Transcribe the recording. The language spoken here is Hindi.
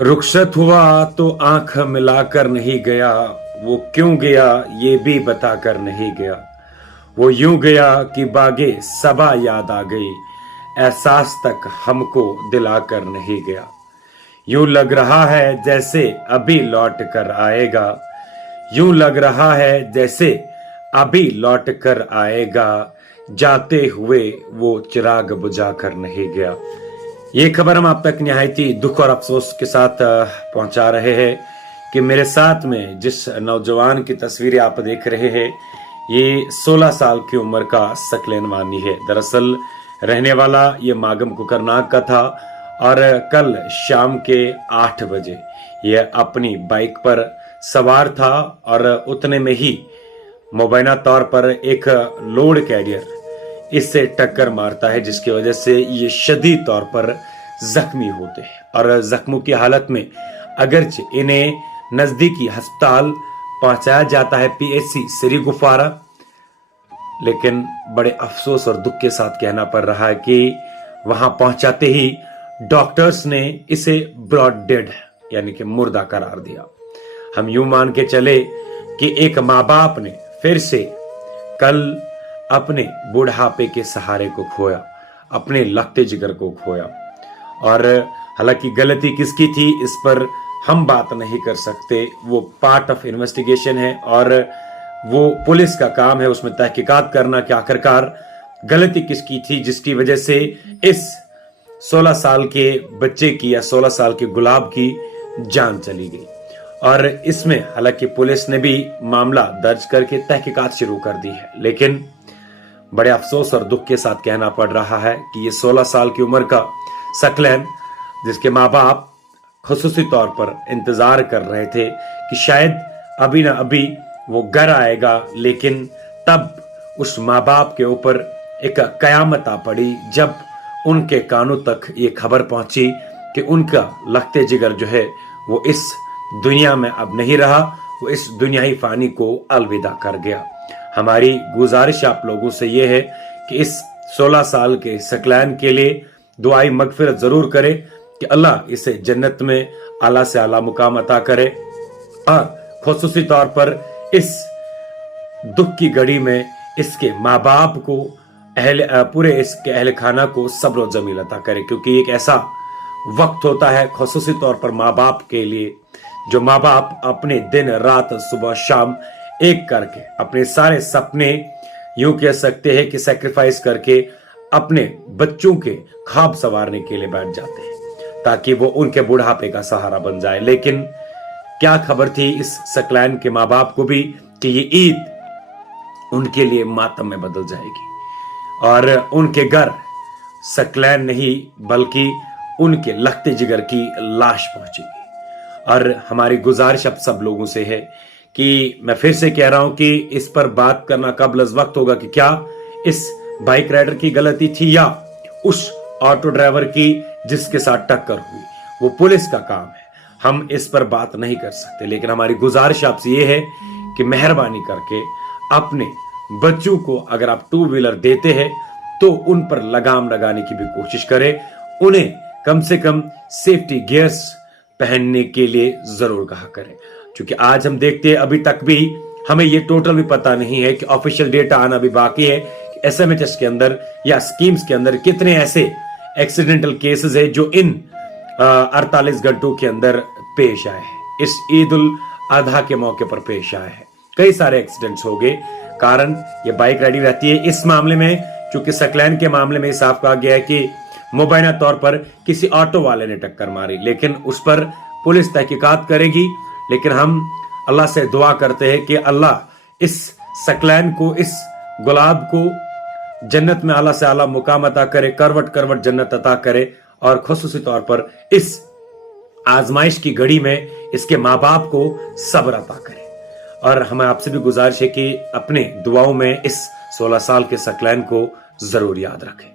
रुखसत हुआ तो आंख मिलाकर नहीं गया, वो क्यों गया ये भी बताकर नहीं गया। वो यूं गया कि बागे सबा याद आ गई, एहसास तक हमको दिलाकर नहीं गया। यूं लग रहा है जैसे अभी लौट कर आएगा, यूं लग रहा है जैसे अभी लौट कर आएगा, जाते हुए वो चिराग बुझा कर नहीं गया। ये खबर हम आप तक निहायती दुख और अफसोस के साथ पहुंचा रहे हैं कि मेरे साथ में जिस नौजवान की तस्वीरें आप देख रहे हैं, ये 16 साल की उम्र का सकलेन वानी है। दरअसल रहने वाला ये मागम कुकरनाग का था और कल शाम के 8 बजे ये अपनी बाइक पर सवार था और उतने में ही मुबैना तौर पर एक लोड कैरियर इससे टक्कर मारता है, जिसकी वजह से ये शदीद तौर पर जख्मी होते हैं और जख्मों की हालत में अगरचे इन्हें नजदीकी अस्पताल पहुंचाया जाता है, पीएचसी सिरी गुफारा, लेकिन बड़े अफसोस और दुख के साथ कहना पड़ रहा है कि वहां पहुंचाते ही डॉक्टर्स ने इसे ब्रॉड डेड यानी कि मुर्दा करार दिया। हम यूं मान के चले कि एक माँ बाप ने फिर से कल अपने बुढ़ापे के सहारे को खोया, अपने लगते जिगर को खोया। और हालांकि गलती किसकी थी इस पर हम बात नहीं कर सकते, वो पार्ट ऑफ इन्वेस्टिगेशन है और वो पुलिस का काम है उसमें तहकीकात करना कि आखिरकार गलती किसकी थी जिसकी वजह से इस 16 साल के बच्चे की या 16 साल के गुलाब की जान चली गई। और इसमें हालांकि पुलिस ने भी मामला दर्ज करके तहकीकात शुरू कर दी है, लेकिन बड़े अफसोस और दुख के साथ कहना पड़ रहा है कि ये 16 साल की उम्र का सकलैन, जिसके माँ बाप खुसूसी तौर पर इंतजार कर रहे थे कि शायद अभी ना अभी वो घर आएगा, लेकिन तब उस माँ बाप के ऊपर एक कयामत आ पड़ी जब उनके कानों तक ये खबर पहुंची कि उनका लगते जिगर जो है वो इस दुनिया में अब नहीं रहा, वो इस दुनियाई फानी को अलविदा कर गया। हमारी गुजारिश आप लोगों से यह है कि इस 16 साल के सकलैन के लिए दुआई मगफिरत जरूर करें कि अल्लाह इसे जन्नत में आला से आला मुकाम अता करे और खुसूसी तौर पर इस दुख की घड़ी में इसके माँ बाप को पूरे इसके अहल खाना को सब्र और जमील अता करे, क्योंकि एक ऐसा वक्त होता है खुसूसी तौर पर माँ बाप के लिए, जो माँ बाप अपने दिन रात सुबह शाम एक करके अपने सारे सपने यूं कह सकते हैं कि सैक्रिफाइस करके अपने बच्चों के ख्वाब संवारने के लिए बैठ जाते हैं ताकि वो उनके बुढ़ापे का सहारा बन जाए। लेकिन क्या खबर थी इस सकलैन के माँ बाप को भी कि ये ईद उनके लिए मातम में बदल जाएगी और उनके घर सकलैन नहीं बल्कि उनके लगते जिगर की लाश पहुंचेगी। और हमारी गुजारिश अब सब लोगों से है कि मैं फिर से कह रहा हूं कि इस पर बात करना कब वक्त होगा कि क्या इस बाइक राइडर की गलती थी या उस ऑटो ड्राइवर की जिसके साथ टक्कर हुई। वो पुलिस का काम है, हम इस पर बात नहीं कर सकते, लेकिन हमारी गुजारिश आपसे ये है कि मेहरबानी करके अपने बच्चों को अगर आप 2 व्हीलर देते हैं तो उन पर लगाम लगाने की भी कोशिश करें, उन्हें कम से कम सेफ्टी गियर्स पहनने के लिए जरूर कहा करें। क्योंकि आज हम देखते हैं अभी तक भी हमें ये टोटल भी पता नहीं है कि ऑफिशियल डेटा आना भी बाकी है कि एसएमएचएस के अंदर या स्कीम्स के अंदर कितने ऐसे एक्सीडेंटल केसेस है जो इन 48 घंटों के अंदर पेश आए हैं। इस ईद उल अजहा के मौके पर पेश आए हैं, कई सारे एक्सीडेंट्स हो गए, कारण ये बाइक राइडिंग रहती है। इस मामले में चूंकि सकलैन के मामले में साफ कहा गया है कि मुबैना तौर पर किसी ऑटो वाले ने टक्कर मारी, लेकिन उस पर पुलिस तहकीकात करेगी। लेकिन हम अल्लाह से दुआ करते हैं कि अल्लाह इस सकलैन को, इस गुलाब को जन्नत में आला से आला मुकाम अता करे, करवट करवट जन्नत अता करे और खुसूसी तौर पर इस आजमाइश की घड़ी में इसके माँ बाप को सब्र अता करे। और हमें आपसे भी गुजारिश है कि अपने दुआओं में इस 16 साल के सकलैन को जरूर याद रखें।